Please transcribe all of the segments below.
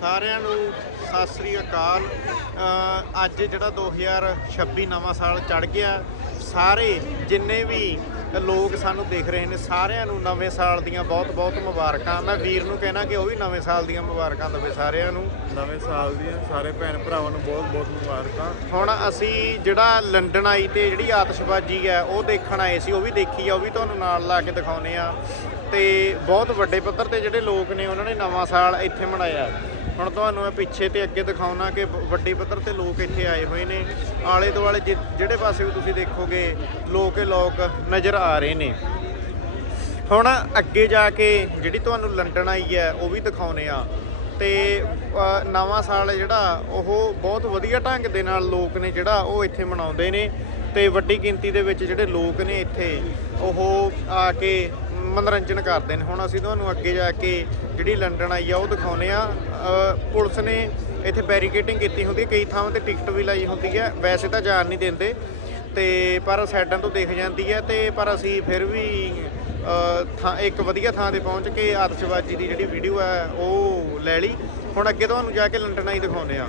ਸਾਰਿਆਂ ਨੂੰ ਸਤਿ ਸ੍ਰੀ ਅਕਾਲ। ਅੱਜ ਜਿਹੜਾ 2026 ਨਵਾਂ ਸਾਲ ਚੜ ਗਿਆ ਸਾਰੇ ਜਿੰਨੇ ਵੀ ਲੋਕ ਸਾਨੂੰ ਦੇਖ ਰਹੇ ਨੇ ਸਾਰਿਆਂ ਨੂੰ ਨਵੇਂ ਸਾਲ ਦੀਆਂ ਬਹੁਤ-ਬਹੁਤ ਮੁਬਾਰਕਾਂ। ਮੈਂ ਵੀਰ ਨੂੰ ਕਹਿਣਾ ਕਿ ਉਹ ਵੀ ਨਵੇਂ ਸਾਲ ਦੀਆਂ ਮੁਬਾਰਕਾਂ ਦੇਵੇ ਸਾਰਿਆਂ ਨੂੰ। ਨਵੇਂ ਸਾਲ ਦੀਆਂ ਸਾਰੇ ਭੈਣ ਭਰਾਵਾਂ ਨੂੰ ਬਹੁਤ ਬਹੁਤ ਮੁਬਾਰਕਾਂ। ਹੁਣ ਅਸੀਂ ਜਿਹੜਾ ਲੰਡਨ ਆਈ ਤੇ ਜਿਹੜੀ ਆਤਿਸ਼ਬਾਜ਼ੀ ਹੈ ਉਹ ਦੇਖਣ ਆਏ ਸੀ ਉਹ ਵੀ ਦੇਖੀ ਆ ਉਹ ਵੀ ਤੁਹਾਨੂੰ ਨਾਲ ਲਾ ਕੇ ਦਿਖਾਉਨੇ ਆ। ਤੇ ਬਹੁਤ ਵੱਡੇ ਪੱਧਰ ਤੇ ਜਿਹੜੇ ਲੋਕ ਨੇ ਉਹਨਾਂ ਨੇ ਨਵਾਂ ਸਾਲ ਇੱਥੇ ਮਨਾਇਆ। ਹੁਣ ਤੁਹਾਨੂੰ ਮੈਂ ਪਿੱਛੇ ਤੇ ਅੱਗੇ ਦਿਖਾਉਣਾ ਕਿ ਵੱਡੇ ਪੱਧਰ ਤੇ ਲੋਕ ਇੱਥੇ ਆਏ ਹੋਏ ਨੇ। ਆਲੇ ਦੁਆਲੇ ਜਿ- ਜਿਹੜੇ ਪਾਸੇ ਵੀ ਤੁਸੀਂ ਦੇਖੋਗੇ, ਲੋਕ ਹੀ ਲੋਕ ਨਜ਼ਰ ਆ ਰਹੇ ਨੇ। ਹੁਣ ਅੱਗੇ ਜਾ ਕੇ ਜਿਹੜੀ ਤੁਹਾਨੂੰ ਲੰਡਨ ਆਈ ਹੈ, ਉਹ ਵੀ ਦਿਖਾਉਨੇ ਆ। ਤੇ ਨਵਾਂ ਸਾਲ ਜਿਹੜਾ, ਉਹ ਬਹੁਤ ਵਧੀਆ ਢੰਗ ਦੇ ਨਾਲ ਲੋਕ ਨੇ ਜਿਹੜਾ, ਉਹ ਇੱਥੇ ਮਨਾਉਂਦੇ ਨੇ। ਤੇ ਵੱਡੀ ਗਿਣਤੀ ਦੇ ਵਿੱਚ ਜਿਹੜੇ ਲੋਕ ਨੇ ਇੱਥੇ, ਉਹ ਆ ਕੇ ਮਨੋਰੰਜਨ ਕਰਦੇ ਨੇ। ਹੁਣ ਅਸੀਂ ਤੁਹਾਨੂੰ ਅੱਗੇ ਜਾ ਕੇ ਜਿਹੜੀ ਲੰਡਨ ਆਈ ਆ, ਉਹ ਦਿਖਾਉਨੇ ਆ ਪੁਲਿਸ ਨੇ ਇੱਥੇ ਬੈਰੀਕੇਡਿੰਗ ਕੀਤੀ ਹੁੰਦੀ ਹੈ ਕਈ ਥਾਵਾਂ ਤੇ ਟਿਕਟ ਵੀ ਲਾਈ ਹੁੰਦੀ ਹੈ ਵੈਸੇ ਤਾਂ ਜਾਣ ਨਹੀਂ ਦਿੰਦੇ। ਤੇ ਪਰ ਸਾਈਡਾਂ ਤੋਂ ਦੇਖ ਜਾਂਦੀ ਹੈ ਤੇ ਪਰ ਅਸੀਂ ਫਿਰ ਵੀ ਥਾਂ, ਇੱਕ ਵਧੀਆ ਥਾਂ ਤੇ ਪਹੁੰਚ ਕੇ ਆਤਿਸ਼ਬਾਜ਼ੀ ਦੀ ਜਿਹੜੀ ਵੀਡੀਓ ਹੈ ਉਹ ਲੈ ਲਈ। ਹੁਣ ਅੱਗੇ ਤੁਹਾਨੂੰ ਜਾ ਕੇ ਲੰਡਨ ਆਈ ਦਿਖਾਉਂਦੇ ਆ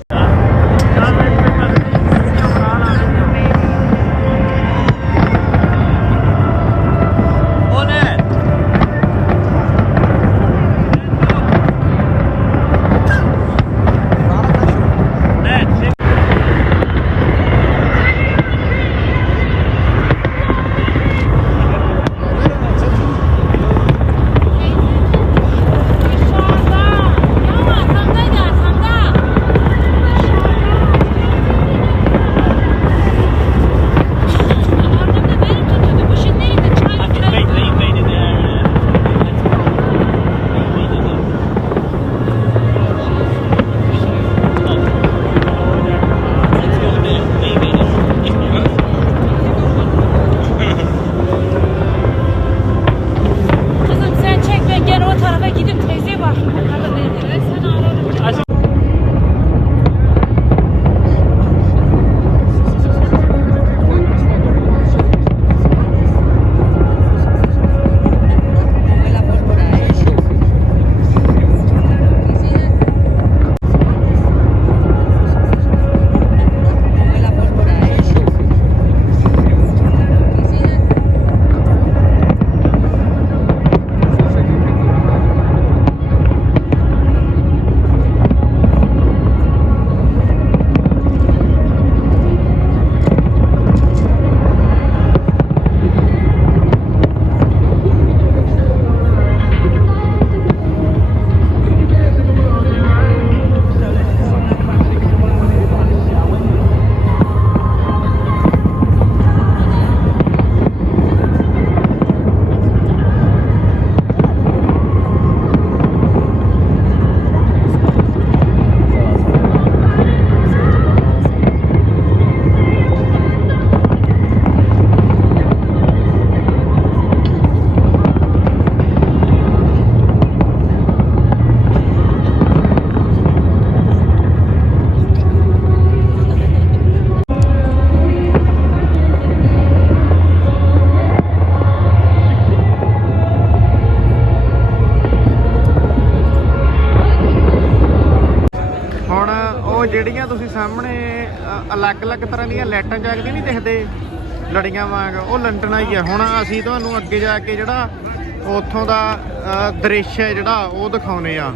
ਉਹ ਜਿਹੜੀਆਂ ਤੁਸੀਂ ਸਾਹਮਣੇ ਅਲੱਗ-ਅਲੱਗ ਤਰ੍ਹਾਂ ਦੀਆਂ ਲਾਈਟਾਂ ਜਗਦੀ ਨਹੀਂ ਦਿਖਦੇ? ਲੜੀਆਂ ਵਾਂਗ, ਉਹ ਲੰਡਨ ਹੀ ਹੈ ਹੁਣ ਅਸੀਂ ਤੁਹਾਨੂੰ ਅੱਗੇ ਜਾ ਕੇ ਜਿਹੜਾ ਉੱਥੋਂ ਦਾ ਦ੍ਰਿਸ਼ ਹੈ ਜਿਹੜਾ, ਉਹ ਦਿਖਾਉਨੇ ਆ।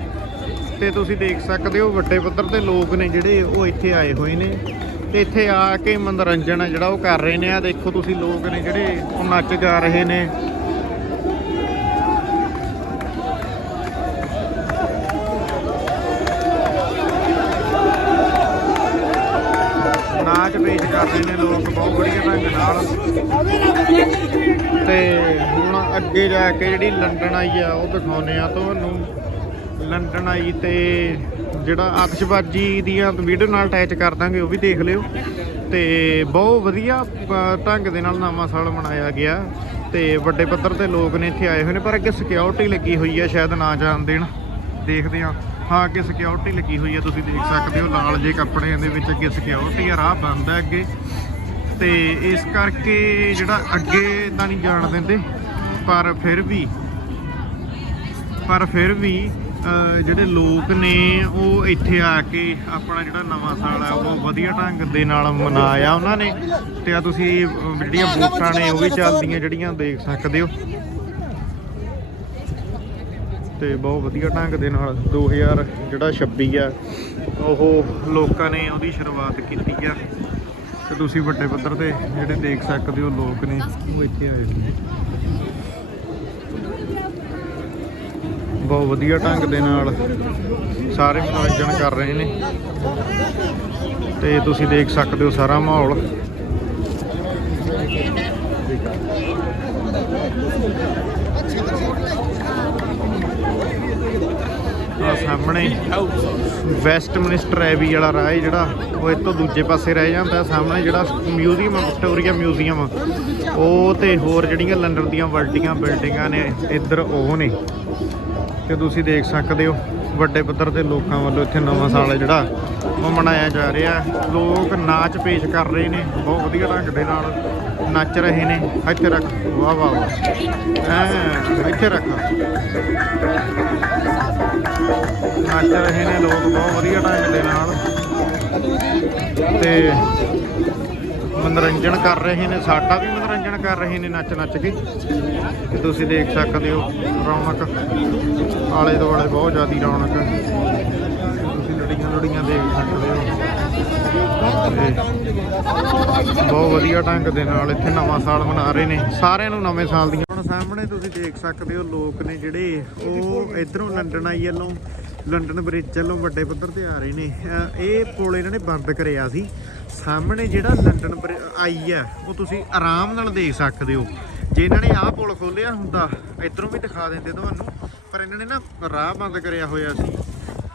ਤੇ ਤੁਸੀਂ ਦੇਖ ਸਕਦੇ ਹੋ ਵੱਡੇ ਪੱਧਰ ਤੇ ਲੋਕ ਨੇ ਜਿਹੜੇ, ਉਹ ਇੱਥੇ ਆਏ ਹੋਏ ਨੇ। ਤੇ ਇੱਥੇ ਆ ਕੇ ਮਨੋਰੰਜਨ ਹੈ ਜਿਹੜਾ ਉਹ ਕਰ ਰਹੇ ਨੇ। ਆ ਦੇਖੋ ਤੁਸੀਂ ਲੋਕ ਨੇ ਜਿਹੜੇ ਉਹ ਨੱਚ ਗਾ ਰਹੇ ਨੇ ਨਾਚ ਪੇਸ਼ ਕਰਦੇ ਨੇ, ਲੋਕ ਬਹੁਤ ਵਧੀਆ ਢੰਗ ਨਾਲ। ਤੇ ਹੁਣ ਅੱਗੇ ਜਾ ਕੇ ਜਿਹੜੀ ਲੰਡਨ ਆਈ ਆ, ਉਹ ਦਿਖਾਉਨੇ ਆ ਤੁਹਾਨੂੰ। ਲੰਡਨ ਆਈ ਤੇ ਜਿਹੜਾ ਆਤਿਸ਼ਬਾਜ਼ੀ ਦੀਆਂ ਵੀਡੀਓ ਨਾਲ ਅਟੈਚ ਕਰ ਦਾਂਗੇ, ਉਹ ਵੀ ਦੇਖ ਲਿਓ। ਤੇ ਬਹੁਤ ਵਧੀਆ ਢੰਗ ਦੇ ਨਾਲ ਨਵਾਂ ਸਾਲ ਮਨਾਇਆ ਗਿਆ। ਤੇ ਵੱਡੇ ਪੱਧਰ ਤੇ ਲੋਕ ਨੇ ਇੱਥੇ ਆਏ ਹੋਏ ਨੇ, ਪਰ ਅੱਗੇ ਸਿਕਿਉਰਿਟੀ ਲੱਗੀ ਹੋਈ ਆ, ਸ਼ਾਇਦ ਨਾ ਜਾਣ ਦੇਣ। ਦੇਖਦੇ ਆ। ਹਾਂ, ਅੱਗੇ ਸਿਕਿਉਰਿਟੀ ਲੱਗੀ ਹੋਈ ਹੈ ਤੁਸੀਂ ਦੇਖ ਸਕਦੇ ਹੋ, ਲਾਲ ਜੇ ਕੱਪੜਿਆਂ ਦੇ ਵਿੱਚ ਅੱਗੇ ਸਿਕਿਉਰਿਟੀ ਆ, ਰਾਹ ਬੰਦ ਹੈ ਅੱਗੇ। ਤੇ ਇਸ ਕਰਕੇ ਜਿਹੜਾ ਅੱਗੇ ਤਾਂ ਨਹੀਂ ਜਾਣ ਦਿੰਦੇ, ਪਰ ਫਿਰ ਵੀ, ਪਰ ਫਿਰ ਵੀ ਜਿਹੜੇ ਲੋਕ ਨੇ, ਉਹ ਇੱਥੇ ਆ ਕੇ ਆਪਣਾ ਜਿਹੜਾ ਨਵਾਂ ਸਾਲ ਹੈ ਉਹ ਵਧੀਆ ਢੰਗ ਦੇ ਨਾਲ ਮਨਾਇਆ ਉਹਨਾਂ ਨੇ। ਤੇ ਆ ਤੁਸੀਂ ਜਿਹੜੀਆਂ ਬੂਟਾਂ ਨੇ, ਉਹ ਵੀ ਚੱਲਦੀਆਂ, ਜਿਹੜੀਆਂ ਦੇਖ ਸਕਦੇ ਹੋ। ਤੇ ਬਹੁਤ ਵਧੀਆ ਢੰਗ ਦੇ ਨਾਲ 2000 ਜਿਹੜਾ 26 ਆ, ਉਹ ਲੋਕਾਂ ਨੇ ਉਹਦੀ ਸ਼ੁਰੂਆਤ ਕੀਤੀ ਆ। ਤੇ ਤੁਸੀਂ ਵੱਡੇ ਪੱਧਰ ਤੇ ਜਿਹੜੇ ਦੇਖ ਸਕਦੇ ਹੋ, ਲੋਕ ਨੇ ਉਹ ਇੱਥੇ ਆਏ ਨੇ। ਬਹੁਤ ਵਧੀਆ ਢੰਗ ਦੇ ਨਾਲ ਸਾਰੇ ਮਨੋਰੰਜਨ ਕਰ ਰਹੇ ਨੇ। ਤੇ ਤੁਸੀਂ ਦੇਖ ਸਕਦੇ ਹੋ ਸਾਰਾ ਮਾਹੌਲ। ਆ ਸਾਹਮਣੇ। ਵੈਸਟ ਮਿਨਿਸਟਰ ਐਬੀ ਵਾਲਾ ਰਾਹ ਹੈ ਜਿਹੜਾ ਉਹ ਇਹ ਤੋਂ ਦੂਜੇ ਪਾਸੇ ਰਹਿ ਜਾਂਦਾ ਸਾਹਮਣੇ ਜਿਹੜਾ ਮਿਊਜ਼ੀਅਮ ਆ ਵਿਕਟੋਰੀਆ ਮਿਊਜ਼ੀਅਮ ਉਹ ਤੇ ਹੋਰ ਜਿਹੜੀਆਂ ਲੰਡਨ ਦੀਆਂ ਵੱਡੀਆਂ ਬਿਲਡਿੰਗਾਂ ਨੇ ਇੱਧਰ ਉਹ ਨੇ। ਤੇ ਤੁਸੀਂ ਦੇਖ ਸਕਦੇ ਹੋ ਵੱਡੇ ਪੱਧਰ ਤੇ ਲੋਕਾਂ ਵੱਲੋਂ ਇੱਥੇ ਨਵਾਂ ਸਾਲ ਹੈ ਜਿਹੜਾ ਉਹ ਮਨਾਇਆ ਜਾ ਰਿਹਾ ਲੋਕ ਨਾਚ ਪੇਸ਼ ਕਰ ਰਹੇ ਨੇ ਬਹੁਤ ਵਧੀਆ ਢੰਗ ਦੇ ਨਾਲ ਨੱਚ ਰਹੇ ਨੇ। ਇੱਥੇ ਰੱਖ ਵਾਹ ਵਾਹ ਵਾਹ। ਐਂ, ਇੱਥੇ ਰੱਖ। ਨੱਚ ਰਹੇ ਨੇ ਲੋਕ ਬਹੁਤ ਵਧੀਆ ਢੰਗ ਦੇ ਨਾਲ ਤੇ ਮਨੋਰੰਜਨ ਕਰ ਰਹੇ ਨੇ, ਸਾਡਾ ਵੀ ਮਨੋਰੰਜਨ ਕਰ ਰਹੇ ਨੇ ਨੱਚ ਨੱਚ ਕੇ। ਤੇ ਤੁਸੀਂ ਦੇਖ ਸਕਦੇ ਹੋ, ਰੌਣਕ ਆਲੇ ਦੁਆਲੇ ਬਹੁਤ ਜ਼ਿਆਦੀ ਰੌਣਕ। ਤੁਸੀਂ ਲੜੀਆਂ ਲੜੀਆਂ ਦੇਖ ਸਕਦੇ ਹੋ। ਬਹੁਤ ਵਧੀਆ ਢੰਗ ਦੇ ਨਾਲ ਇੱਥੇ ਨਵਾਂ ਸਾਲ ਮਨਾ ਰਹੇ ਨੇ। ਸਾਰਿਆਂ ਨੂੰ ਨਵੇਂ ਸਾਲ ਦੀਆਂ। ਹੁਣ ਸਾਹਮਣੇ ਤੁਸੀਂ ਦੇਖ ਸਕਦੇ ਹੋ, ਲੋਕ ਨੇ ਜਿਹੜੇ ਉਹ ਇਧਰੋਂ ਲੰਡਨ ਆਈ ਵੱਲੋਂ ਲੰਡਨ ਬ੍ਰਿਜ ਵੱਲੋਂ ਵੱਡੇ ਪੱਧਰ ਤੇ ਆ ਰਹੇ ਨੇ। ਇਹ ਪੁਲ ਇਹਨਾਂ ਨੇ ਬੰਦ ਕਰਿਆ ਸੀ। ਸਾਹਮਣੇ ਜਿਹੜਾ ਲੰਡਨ ਬ੍ਰਿ- ਆਈ ਆ, ਉਹ ਤੁਸੀਂ ਆਰਾਮ ਨਾਲ ਦੇਖ ਸਕਦੇ ਹੋ। ਜੇ ਇਹਨਾਂ ਨੇ ਆਹ ਪੁਲ ਖੋਲਿਆ ਹੁੰਦਾ, ਇਧਰੋਂ ਵੀ ਦਿਖਾ ਦਿੰਦੇ ਤੁਹਾਨੂੰ, ਪਰ ਇਹਨਾਂ ਨੇ ਨਾ ਰਾਹ ਬੰਦ ਕਰਿਆ ਹੋਇਆ ਸੀ।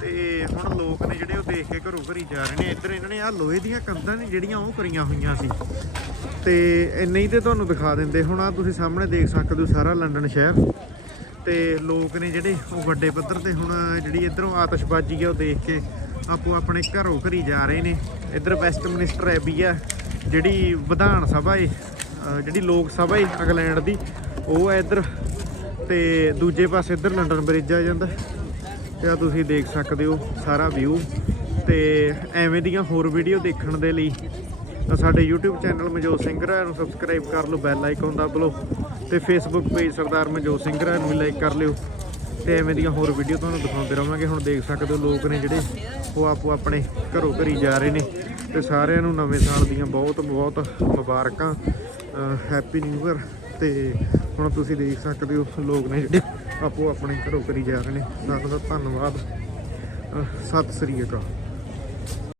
ਤੇ ਹੁਣ ਲੋਕ ਨੇ ਜਿਹੜੇ ਉਹ ਦੇਖ ਕੇ ਘਰੋਂ ਘਰੀ ਜਾ ਰਹੇ ਨੇ। ਇੱਧਰ ਇਹਨਾਂ ਨੇ ਆਹ ਲੋਹੇ ਦੀਆਂ ਕੰਧਾਂ ਨੇ ਜਿਹੜੀਆਂ ਉਹ ਕਰੀਆਂ ਹੋਈਆਂ ਸੀ। ਤੇ ਇੰਨੇ ਹੀ ਤੇ ਤੁਹਾਨੂੰ ਦਿਖਾ ਦਿੰਦੇ। ਹੁਣ ਆ ਤੁਸੀਂ ਸਾਹਮਣੇ ਦੇਖ ਸਕਦੇ ਹੋ ਸਾਰਾ ਲੰਡਨ ਸ਼ਹਿਰ। ਤੇ ਲੋਕ ਨੇ ਜਿਹੜੇ ਉਹ ਵੱਡੇ ਪੱਧਰ ਤੇ ਹੁਣ ਜਿਹੜੀ ਇਧਰੋਂ ਆਤਿਸ਼ਬਾਜ਼ੀ ਹੈ ਉਹ ਦੇਖ ਕੇ ਆਪੋ ਆਪਣੇ ਘਰੋਂ ਘਰੀ ਜਾ ਰਹੇ ਨੇ। ਇੱਧਰ ਵੈਸਟ ਮਿਨਿਸਟਰ ਐਬੀ ਆ, ਜਿਹੜੀ ਵਿਧਾਨ ਸਭਾ ਏ ਜਿਹੜੀ ਲੋਕ ਸਭਾ ਏ ਇੰਗਲੈਂਡ ਦੀ, ਉਹ ਹੈ ਇੱਧਰ ਤੇ ਦੂਜੇ ਪਾਸੇ ਇੱਧਰ ਲੰਡਨ ਬ੍ਰਿਜ ਆ ਜਾਂਦਾ। ਤੇ ਆ ਤੁਸੀਂ ਦੇਖ ਸਕਦੇ ਹੋ ਸਾਰਾ ਵਿਊ ਤੇ ਐਵੇਂ ਦੀਆਂ ਹੋਰ ਵੀਡੀਓ ਦੇਖਣ ਦੇ ਲਈ ਤਾਂ ਸਾਡੇ YouTube ਚੈਨਲ ਮਜੋਤ ਸਿੰਘਰਾ ਨੂੰ ਸਬਸਕ੍ਰਾਈਬ ਕਰ ਲਓ ਬੈਲ ਆਈਕਨ ਦਬ ਲਓ। ਤੇ ਫੇਸਬੁੱਕ ਪੇਜ ਸਰਦਾਰ ਮਜੋਤ ਸਿੰਘਰਾ ਨੂੰ ਵੀ ਲਾਈਕ ਕਰ ਲਿਓ ਤੇ ਐਵੇਂ ਦੀਆਂ ਹੋਰ ਵੀਡੀਓ ਤੁਹਾਨੂੰ ਦਿਖਾਉਂਦੇ ਰਵਾਂਗੇ। ਹੁਣ ਦੇਖ ਸਕਦੇ ਹੋ ਲੋਕ ਨੇ ਜਿਹੜੇ, ਉਹ ਆਪੋ ਆਪਣੇ ਘਰੋਂ ਘਰੀ ਜਾ ਰਹੇ ਨੇ ਤੇ ਸਾਰਿਆਂ ਨੂੰ ਨਵੇਂ ਸਾਲ ਦੀਆਂ ਬਹੁਤ ਬਹੁਤ ਮੁਬਾਰਕਾਂ ਹੈਪੀ ਨਿਊ ਇਅਰ ਤੇ ਹੁਣ ਤੁਸੀਂ ਦੇਖ ਸਕਦੇ ਹੋ ਲੋਕ ਨੇ ਜਿਹੜੇ ਆਪੋ ਆਪਣੇ ਘਰੋਂ ਘਰੀ ਜਾ ਰਹੇ ਨੇ। ਸਾਰਿਆਂ ਦਾ ਧੰਨਵਾਦ। ਸਤਿ ਸ੍ਰੀ ਅਕਾਲ।